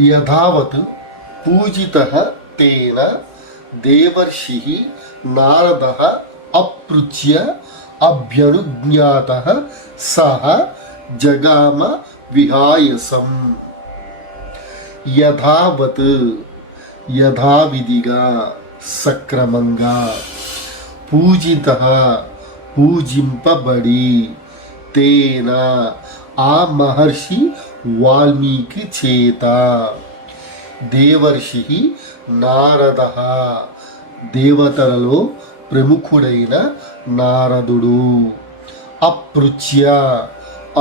యథావత్ పూజిత తేన దేవర్షి నారద అపృచ్య అభ్యనుజ్ఞాత సహ జగామ విహాయసం యథావత్ యథావిధిగా సక్రమంగా పూజిత పూజింపబడి తేన ఆ మహర్షి వాల్మీకి చేత. దేవర్షి నారద. దేవతలలో ప్రముఖుడైన నారదుడు. అపృచ్య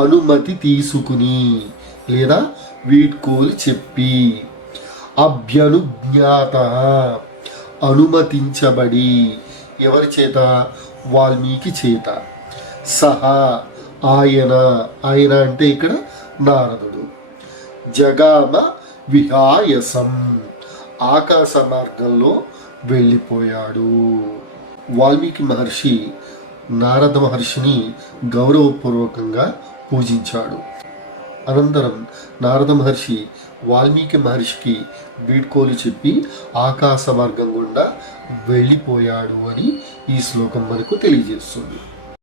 అనుమతి తీసుకుని లేదా వీడ్కోలు చెప్పి. అభ్యనుజ్ఞాత అనుమతించబడి. ఎవరి చేత? వాల్మీకి చేత. సహా ఆయన. ఆయన అంటే ఇక్కడ నారదుడు. జగామ విహాయసం. ఆకాశ మార్గంలో వెళ్ళిపోయాడు. వాల్మీకి మహర్షి నారద మహర్షిని గౌరవపూర్వకంగా పూజించాడు. అనంతరం నారద మహర్షి వాల్మీకి మహర్షికి వీడ్కోలు చెప్పి ఆకాశ మార్గం గుండా వెళ్ళిపోయాడు అని ఈ శ్లోకం మనకు తెలియజేస్తుంది.